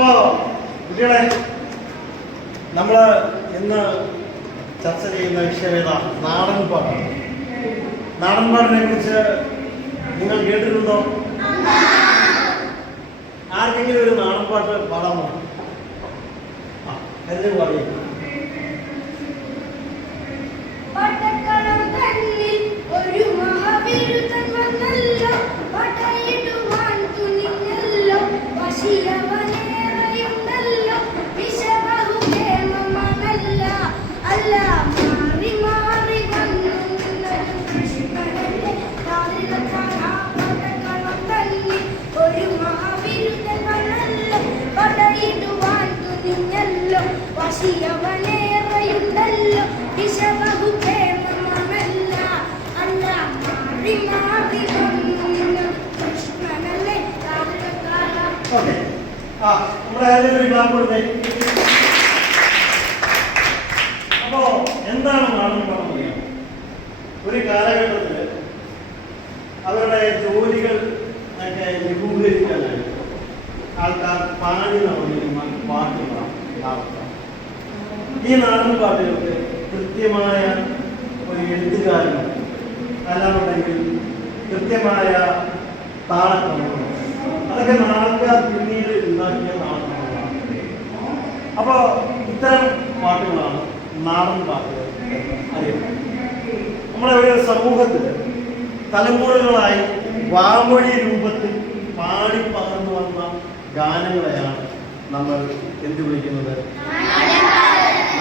അപ്പോൾ കുട്ടികളെ, നമ്മൾ ഇന്ന് ചർച്ച ചെയ്യുന്ന വിഷയം ഏതാ? നാടൻ പാട്ടാണ്. നാടൻ പാട്ടിനെ കുറിച്ച് നിങ്ങൾ കേട്ടിട്ടുണ്ടോ? ആർക്കെങ്കിലും ഒരു നാടൻ പാട്ട് പാടാമോ? എന്നെ പറയും. ഒരു മഹാവിരുദ്ധൻ വന്നല്ലോ, പടയിടുവാൻ തുനിഞ്ഞല്ലോ, വശിയവനേറെയുണ്ടല്ലോ, വിഷബഹുക്ഷേമമല്ല, അല്ല മാറി മാറി വന്നു കൃഷ്ണനല്ലേ താരിലത്താൻ ആ പടക്കളം തന്നിൽ. ഒരു മഹാവിരുദ്ധൻ വന്നല്ലോ, പടയിടുവാൻ തുനിഞ്ഞല്ലോ, വശിയവനേറെയുണ്ടല്ലോ, വിഷബഹുക്ഷേമമല്ല, അല്ല മാറി മാറി വന്നു കൃഷ്ണനല്ലേ താരിലത്താൻ. ഓക്കെ, നമ്മുടെ ഒരു ക്ലാപ്പ് കൊടുത്തേ. അപ്പോ എന്താണ് നാടൻ പാട്ട്? ഒരു കാലഘട്ടത്തിൽ അവരുടെ ജോലികൾ ഒക്കെ ലഘൂകരിക്കാനായിട്ട് ആൾക്കാർ പാടി നടന്നിരുന്ന പാട്ടുകളാണ് നാടൻ. ഈ നാടൻ പാട്ടുകൾക്ക് കൃത്യമായ ഒരു എഴുത്തുകാരനുണ്ട്, അല്ലാന്നുണ്ടെങ്കിൽ കൃത്യമായ താളക്രമങ്ങൾ. അതൊക്കെ ആൾക്കാർ പിന്നീട് ഉണ്ടാക്കിയ നാടകങ്ങളാണ്. അപ്പോൾ ഇത്തരം പാട്ടുകളാണ് നാടൻ പാട്ടുകൾ എന്ന് അറിയപ്പെടുന്നത്. നമ്മുടെ ഒരു സമൂഹത്തിൽ തലമുറകളായി വാമൊഴി രൂപത്തിൽ പാടി പകർന്നു വന്ന ഗാനങ്ങളെയാണ് നമ്മൾ എന്ത് വിളിക്കുന്നത്?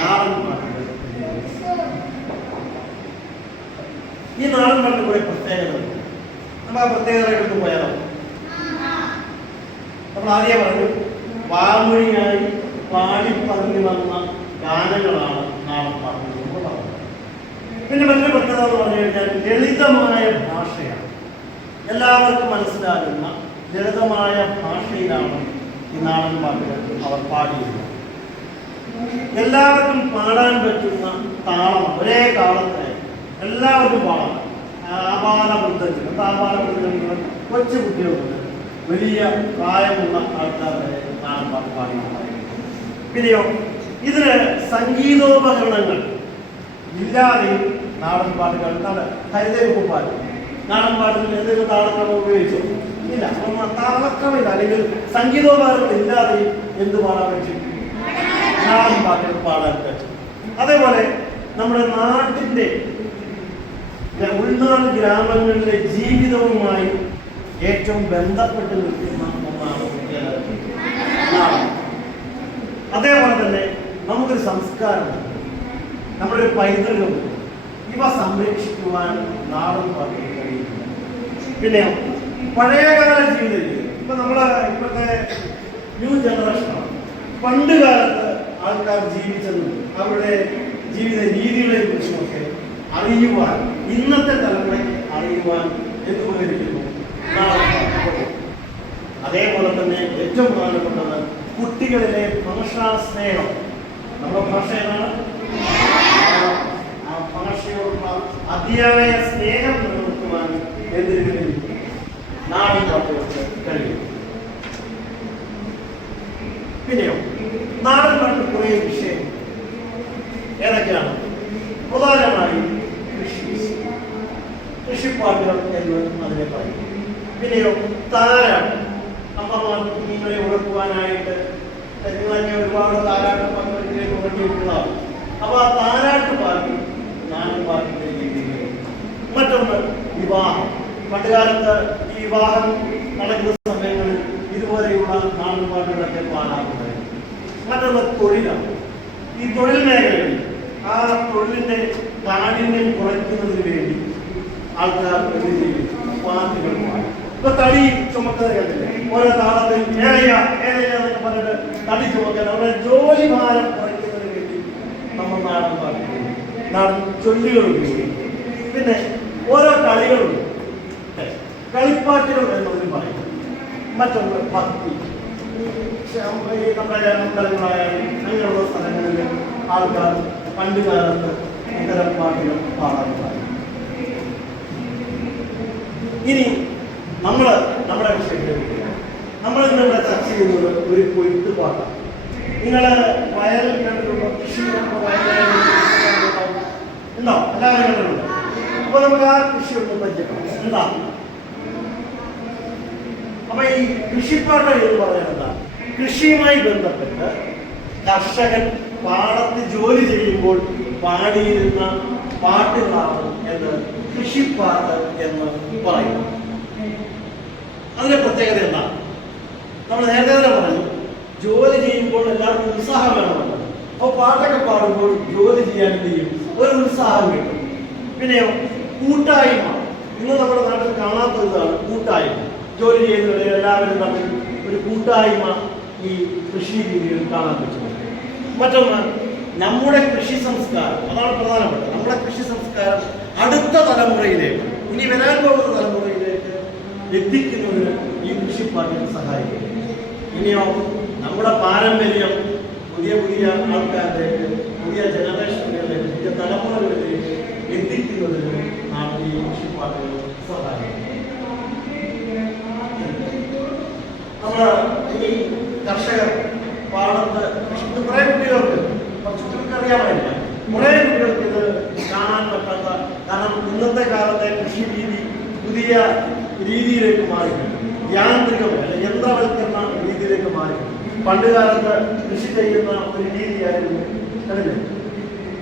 നാടൻ പാട്ടുകൾ. ഈ നാടൻ പാട്ടിന് കുറെ പ്രത്യേകതകളുണ്ട്. നമ്മൾ ആ പ്രത്യേകതകളെടുത്ത് പോയാലോ? നമ്മൾ ആദ്യം പറഞ്ഞു, വാമൊഴിയായി പാടി പറഞ്ഞു വന്ന ഗാനങ്ങളാണ് നാടൻ പാട്ടുകൾ എന്ന് പറഞ്ഞത്. പിന്നെ മറ്റൊരു പ്രത്യേകത എന്ന് പറഞ്ഞു കഴിഞ്ഞാൽ ലളിതമായ ഭാഷയാണ്. എല്ലാവർക്കും മനസ്സിലാകുന്ന ലളിതമായ ഭാഷയിലാണ് ഈ നാടൻ പാട്ടുകൾ അവർ പാടിയിരുന്നത്. എല്ലാവർക്കും പാടാൻ പറ്റുന്ന താളം, ഒരേ താളത്തിലായി എല്ലാവർക്കും പാടാം. ആപാലവൃദ്ധങ്ങൾ, ആപാലവൃദ്ധങ്ങൾ, കൊച്ചു കുട്ടികളുണ്ട്, വലിയ പ്രായമുള്ള ആൾക്കാർ വരെ നാടൻ പാട്ട് പാടിയിട്ടുണ്ട്. പിന്നെയോ ഇതിന് സംഗീതോപകരണങ്ങൾ ഇല്ലാതെ നാടൻ പാട്ടുകൾ ഹരിതയൊക്കെ പാടും. നാടൻ പാട്ടിൽ എന്തെങ്കിലും താളക്രമം ഉപയോഗിച്ചോ? ഇല്ല. താളക്രമില്ല, അല്ലെങ്കിൽ സംഗീതോപകരണം ഇല്ലാതെ എന്ത് പാടാൻ പറ്റും? നാടൻ പാട്ടുകൾ പാടാൻ പറ്റും. അതേപോലെ നമ്മുടെ നാട്ടിൻ്റെ ഉൾനാട് ഗ്രാമങ്ങളിലെ ജീവിതവുമായി ഏറ്റവും ബന്ധപ്പെട്ട് നിൽക്കുന്ന ഒന്നാണ് നാടൻ. അതേപോലെ തന്നെ നമുക്കൊരു സംസ്കാരമുണ്ട്, നമ്മുടെ ഒരു പൈതൃകമുണ്ട്. ഇവ സംരക്ഷിക്കുവാൻ നാടൻ പാട്ടുകൾ കഴിയില്ല. പിന്നെ പഴയകാല ജീവിത രീതി, ഇപ്പൊ നമ്മളെ ഇപ്പോഴത്തെ ന്യൂ ജനറേഷനാണ്. പണ്ട് കാലത്ത് ആൾക്കാർ ജീവിച്ചതും അവരുടെ ജീവിത രീതികളെ കുറിച്ചുമൊക്കെ അറിയുവാൻ, ഇന്നത്തെ തലമുറയ്ക്ക് അറിയുവാൻ എന്തുപകരിക്കുന്നു? നാടൻ പാട്ടുകൾ. അതേപോലെ തന്നെ ഏറ്റവും പ്രധാനപ്പെട്ടത് കുട്ടികളിലെ ഭാഷാ സ്നേഹം. നമ്മുടെ ഭാഷ ഏതാണ്? ആ ഭാഷയോടുള്ള അതിയായ സ്നേഹം നിലനിർത്തുവാൻ എന്തിനും നാടൻ പാട്ടുകൾക്ക് കഴിയും. പിന്നെയോ നാടൻ പാട്ടിൽ കുറേ വിഷയം ഏതൊക്കെയാണ്? പ്രധാനമായും കൃഷിപ്പാട്ടുകൾ എന്ന് അതിനെ പറയും. പിന്നെയോ താരാട്ട്. അമ്മമാർ കുഞ്ഞുങ്ങളെ ഉറക്കുവാനായിട്ട് നിങ്ങളൊക്കെ ഒരുപാട് താരാട്ട് പാട്ടുകളിലേക്ക് ഉറക്കിയിട്ടുള്ളതാണ്. അപ്പോൾ ആ താരാട്ട് പാട്ട് നാടൻ പാട്ടിന്റെ രീതിയിൽ. മറ്റൊന്ന് വിവാഹം. പണ്ടുകാലത്ത് ഈ വിവാഹം നടക്കുന്ന സമയങ്ങളിൽ ഇതുപോലെയുള്ള നാടൻ പാട്ടുകളൊക്കെ പാടാറുണ്ടായിരുന്നു. മറ്റൊന്ന് തൊഴിലാണ്. ഈ തൊഴിൽ മേഖലകളിൽ ആ തൊഴിലിന്റെ കാഠിന്യം കുറയ്ക്കുന്നതിന് വേണ്ടി ആൾക്കാർ എന്ത് ചെയ്യും? പാട്ടുകൾ പാടും. ഇപ്പൊ തടി ചുമക്കുന്ന കേട്ടില്ലേ? ഓരോ താളത്തിൽ ഏലയ ഏലയ എന്നൊക്കെ പറഞ്ഞിട്ട് തടി ചുമക്കാൻ അവരുടെ ജോലി ഭാരം കുറയ്ക്കുന്നതിന് വേണ്ടി നമ്മൾ നാടൻ പാട്ട്, നാടൻ ചൊല്ലുകൾ ഉപയോഗിക്കും. പിന്നെ ഓരോ കളികളുണ്ട്, കളിപ്പാട്ടുകൾ എന്നതിന് പറയും. മറ്റൊന്ന് ഭക്തി. നമ്മുടെ അമ്പലങ്ങളായാലും അങ്ങനെയുള്ള സ്ഥലങ്ങളിൽ ആൾക്കാർ പണ്ട് കാലത്ത് ഇത്തരം പാട്ടുകൾ പാടാറുണ്ടായി. ഇനി നമ്മുടെ വിഷയത്തിലേക്ക് നമ്മൾ ഇന്നിവിടെ ചർച്ച ചെയ്യുന്നത് ഒരു കൊയ്ത്ത് പാട്ടാണ്. നിങ്ങൾ വയൽ കണ്ടിട്ടുണ്ടോ? കൃഷി ഉണ്ടോ? എല്ലാവരും കണ്ടിട്ടുണ്ടോ? അപ്പൊ നമുക്ക് ആ കൃഷി ഒന്ന് പരിചയപ്പെടാം. എന്താ അപ്പൊ ഈ കൃഷിപ്പാട്ട് എന്ന് പറയുന്നത് എന്താ? കൃഷിയുമായി ബന്ധപ്പെട്ട് കർഷകൻ പാടത്ത് ജോലി ചെയ്യുമ്പോൾ പാടിയിരുന്ന പാട്ടുകളാണ് എന്ന് കൃഷിപ്പാട്ട് എന്ന് പറയുന്നു. അതിന്റെ പ്രത്യേകത എന്താണ്? നമ്മൾ നേരത്തെ തന്നെ പറഞ്ഞു, ജോലി ചെയ്യുമ്പോൾ എല്ലാവർക്കും ഉത്സാഹം വേണമെന്ന്. അപ്പോൾ പാട്ടൊക്കെ പാടുമ്പോൾ ജോലി ചെയ്യാൻ എന്ത് ചെയ്യും? ഒരു ഉത്സാഹം കിട്ടും. പിന്നെയോ കൂട്ടായ്മ. ഇന്ന് നമ്മുടെ നാട്ടിൽ കാണാത്ത ഇതാണ് കൂട്ടായ്മ. ജോലി ചെയ്യുന്നവരെ എല്ലാവരും തമ്മിൽ ഒരു കൂട്ടായ്മ ഈ കൃഷി രീതിയിൽ കാണാൻ പറ്റും. മറ്റൊന്ന്, നമ്മുടെ കൃഷി സംസ്കാരം, അതാണ് പ്രധാനപ്പെട്ടത്. നമ്മുടെ കൃഷി സംസ്കാരം അടുത്ത തലമുറയിലേക്ക്, ഇനി വരാൻ പോകുന്ന തലമുറയിലേക്ക് എത്തിക്കുന്നതിന് ഈ കൃഷിപ്പാട്ടിന് സഹായിക്കും. ഇനിയോ നമ്മുടെ പാരമ്പര്യം പുതിയ പുതിയ ആൾക്കാരിലേക്ക്, പുതിയ ജനറേഷനുകളിലേക്ക്, പുതിയ തലമുറകളിലേക്ക് എത്തിക്കുന്നതിന് നാം ഈ കൃഷിപ്പാട്ടുകൾ സഹായിക്കും. നമ്മൾ ഈ കർഷകർ പാടത്ത് കുറെ കുട്ടികൾക്ക്, കുറച്ച് കുട്ടികൾക്ക് അറിയാമായില്ല, കുറെ കുട്ടികൾക്ക് ഇത് കാണാൻ പറ്റാത്ത, കാരണം ഇന്നത്തെ കാലത്തെ കൃഷി രീതി പുതിയ രീതിയിലേക്ക് മാറി, യാന്ത്രികമല്ല യന്ത്രവൽക്കരണ രീതിയിലേക്ക് മാറി. പണ്ട് കാലത്ത് കൃഷി ചെയ്യുന്ന ഒരു രീതിയായിരുന്നു അല്ലേ?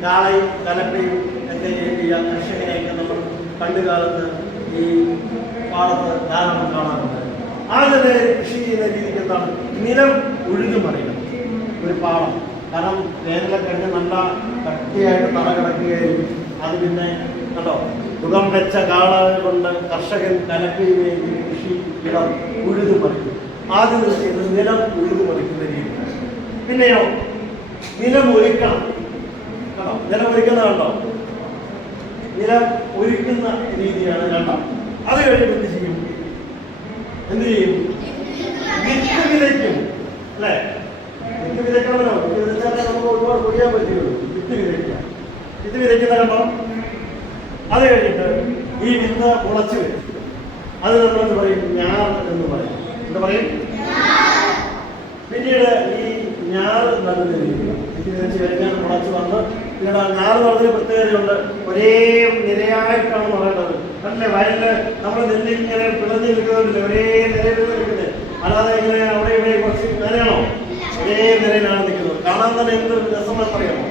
കാളയും കലപ്പയും ഒക്കെ ചെയ്യ കർഷകനെയൊക്കെ നമ്മൾ പണ്ട് കാലത്ത് ഈ പാടത്ത് ധാരാളം കാണാറുണ്ട്. ആദ്യത്തെ കൃഷി ചെയ്യുന്ന രീതിക്ക് എന്താണ്? നിലം ഉഴുതു മറിയണം ഒരു പാടം. കാരണം വേനലൊക്കെ കഴിഞ്ഞ് നല്ല കട്ടിയായിട്ട് തറ കിടക്കുകയായിരിക്കും. അത് പിന്നെ കണ്ടോ, മുഖം വെച്ച കാളകൾ കൊണ്ട് കർഷകൻ കലക്കുകയും കൃഷി ഇടം ഉഴുതു മറിക്കും. ആദ്യം ചെയ്യുന്നത് നിലം ഉഴുതു മറിക്കുന്ന രീതി. പിന്നെയോ നിലം ഒരുക്കണം. കണ്ടോ, നിലം ഒരുക്കുന്നത് കണ്ടോ? നിലം ഒരുക്കുന്ന രീതിയാണ് രണ്ടാം. അത് കഴിഞ്ഞിട്ട് എന്ത് ചെയ്യും? വിത്ത് വിതയ്ക്കും അല്ലേ? വിത്ത് വിതയ്ക്കണമല്ലോ. വിത്ത് വിതച്ചാലേ നമുക്ക് ഒരുപാട് കൊയ്യാൻ പറ്റുള്ളൂ. വിത്ത് വിതയ്ക്കുക. വിത്ത് വിതയ്ക്കുന്ന കണ്ടോ? അത് കഴിഞ്ഞിട്ട് ഈ വിത്ത് മുളച്ച് വരും. അത് നമ്മളെന്ന് പറയും? ഞാർ എന്ന് പറയും. എന്താ പറയും? പിന്നീട് ഈ ഞാർ നടുന്ന രീതി. വിത്ത് വിതച്ച് കഴിഞ്ഞാൽ മുളച്ച് വന്ന് പിന്നീട് ഞാർ നടുന്നതിന് പ്രത്യേകതയുണ്ട്. ഒരേ നിരയായിട്ടാണ് പറയേണ്ടത്. അല്ലേ? വയലില് നമ്മൾ നെല്ലിങ്ങനെ പിളഞ്ഞ് നിൽക്കുന്നില്ല, ഒരേ നിരയിൽ നിൽക്കുന്നത്. അല്ലാതെ ഇങ്ങനെ അവിടെ ഇവിടെ കുറച്ച് നിരയാണോ? ഒരേ നിരയിലാണ് നിൽക്കുന്നത്. കാണാൻ തന്നെ എന്ത് രസമെന്ന് പറയാമോ?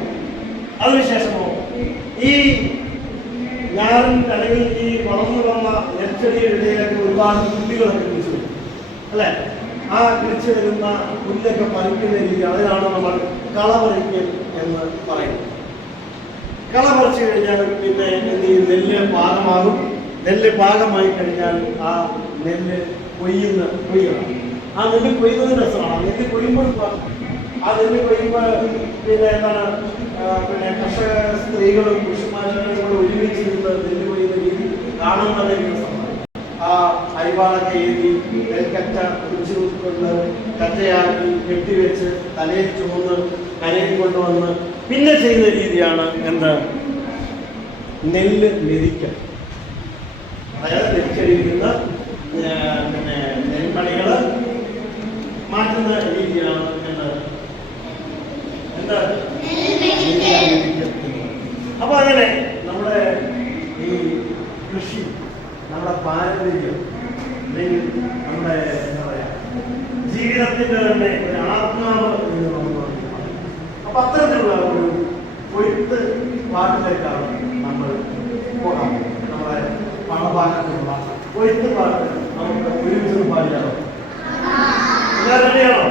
അതിനുശേഷമോ ഈ ഞാറിൻ അല്ലെങ്കിൽ ഈ വളർന്നു വന്ന നെൽച്ചെടിയുടെ ഇടയിലൊക്കെ ഒരുപാട് പുല്ലുകളൊക്കെ കിളിച്ചു വരും അല്ലേ? ആ കിളിച്ചു വരുന്ന പുല്ലൊക്കെ പറിക്കുന്ന രീതി, അതിനാണ് നമ്മൾ കളപറിക്കൽ എന്ന് പറയുന്നത്. കള പറിച്ചു കഴിഞ്ഞാൽ പിന്നെ നെല്ല് പാകമാകും. നെല്ല് പാകമായി കഴിഞ്ഞാൽ ആ നെല്ല് കൊയ്യണം. ആ നെല്ല് കൊയ്യുന്നതിന് രസമാണ്. നെല്ല് കൊയ്യുമ്പോൾ ആ നെല്ല് കൊയ്യുമ്പോൾ പിന്നെ എന്താണ്, പിന്നെ കർഷക സ്ത്രീകളും പുരുഷന്മാരും കൂടെ ഒരുമിച്ച് നിന്ന് നെല്ല് കൊയ്യുന്ന രീതി കാണുന്നത് രസമാണ്. ആ അരിവാളൊക്കെ എഴുതി നെൽക്കറ്റ കുറിച്ച് കൊണ്ട് കറ്റയാക്കി കെട്ടിവെച്ച് തലയിൽ ചുമന്ന് കരയിൽ കൊണ്ടുവന്ന് പിന്നെ ചെയ്യുന്ന രീതിയാണ് എന്താ? നെല്ല് മെതിക്കൽ. അതായത് നെൽച്ചെടിയിൽ നിന്ന് പിന്നെ നെൽമണികൾ മാറ്റുന്ന രീതിയാണ് എന്താ അപ്പൊ അങ്ങനെ നമ്മുടെ ഈ കൃഷി, നമ്മുടെ പാരമ്പര്യം, അല്ലെങ്കിൽ നമ്മുടെ എന്താ പറയാ ജീവിതത്തിന്റെ തന്നെ ഒരു ആത്മാവ് എന്ന് നമ്മൾ. അപ്പൊ അത്തരത്തിലുള്ള ഒരു കൊയ്ത്ത് പാട്ടിലേക്കാണ് നമ്മൾ പോകാൻ. നമ്മുടെ പണഭാഗത്തുള്ള കൊയ്ത്ത് പാട്ട് നമുക്ക് ഒരുമിച്ച് പാടിയാലോ? റെഡിയാണോ?